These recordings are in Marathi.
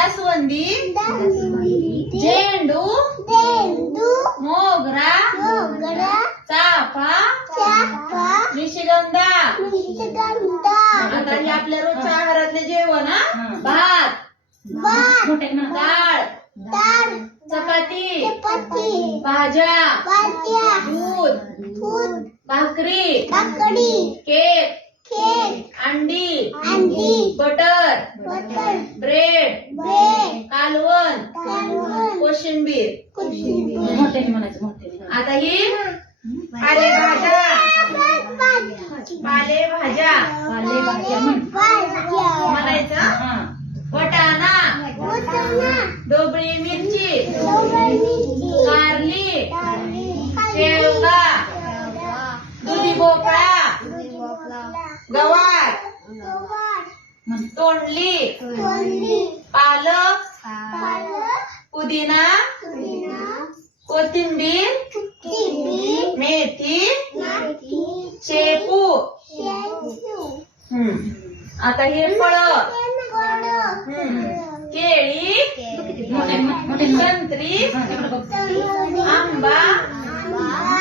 जास्वंदी झेंडू मोगरा चाफा निशिगंधा. आता हे आपल्या रोजच्या आहारातले जेवण भात डाळ चपाती भाज्या दूध भाकरी केक अंडी बटर ब्रेड कालवण कोशिंबीर. आता ही पालेभाज्या म्हणायचं. वटाणा डोबळी मिरची कारली शेवगा दुधी भोपळा गवार तोंडली पालक पुदिना कोथिंबीर मेथी शेपू. आता हे फळ केळी संत्री आंबा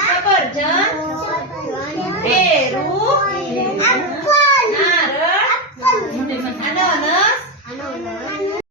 सफरचंद